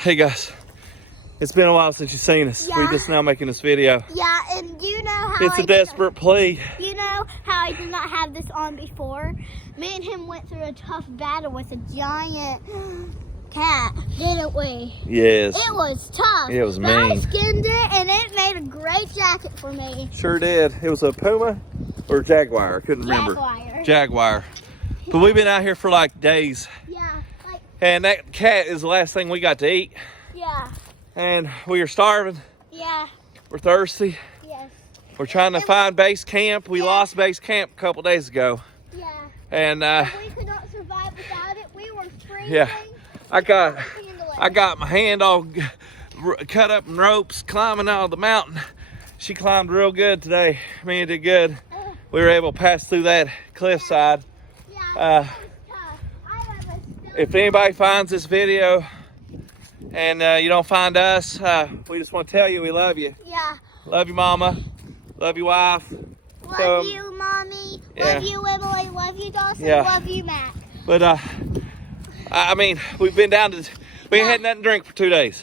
Hey guys, it's been a while since you've seen us. Yeah. We're just now making this video. Yeah, and you know how It's a desperate plea. You know how I did not have this on before? Me and him went through a tough battle with a giant cat, didn't we? Yes. It was tough. It was but I mean. skinned it, and it made a great jacket for me. Sure did. It was a Puma or Jaguar. I couldn't remember. Jaguar. But we've been out here for like days. Yeah, like, And that cat is the last thing we got to eat. yeah, And we are starving. yeah, We're thirsty. yes, We're trying to find base camp. We lost base camp a couple days ago. yeah. And We could not survive without it. We were freezing. yeah, I got Handle it. I got my hand all cut up in ropes climbing out of the mountain. She climbed real good today. Mia did good. We were able to pass through that cliffside. Yeah, it was tough. I have a stone. If anybody finds this video and you don't find us, we just want to tell you we love you. Yeah. Love you, mama. Love you, wife. Love you, Mommy. yeah. Love you, Emily. Love you, Dawson. Yeah. Love you, Matt. But I mean, we've been down to, we ain't had nothing to drink for 2 days.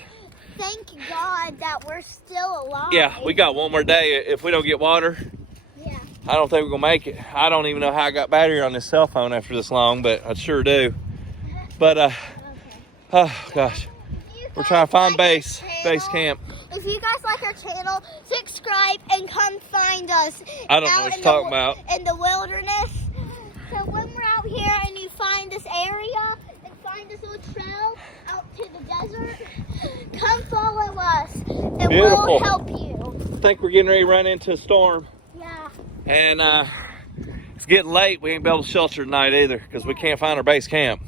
Thank God that we're still alive. Yeah, we got one more day. If we don't get water, Yeah. I don't think we're gonna make it. I don't even know how I got battery on this cell phone after this long, but I sure do. But Okay. oh gosh, If you we're guys trying to find like our base channel- camp. If you guys like our channel, subscribe and come find us. I don't know out what in you're talking about. In the wilderness. So when we're out here and you find this area and find this little trail out to the desert, come follow us and Beautiful. we'll help you. I think we're getting ready to run into a storm, Yeah. and it's getting late. We ain't be able to shelter tonight either because we can't find our base camp.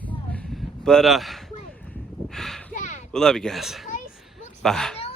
But Wait. Dad. we love you guys. Place looks Bye. familiar.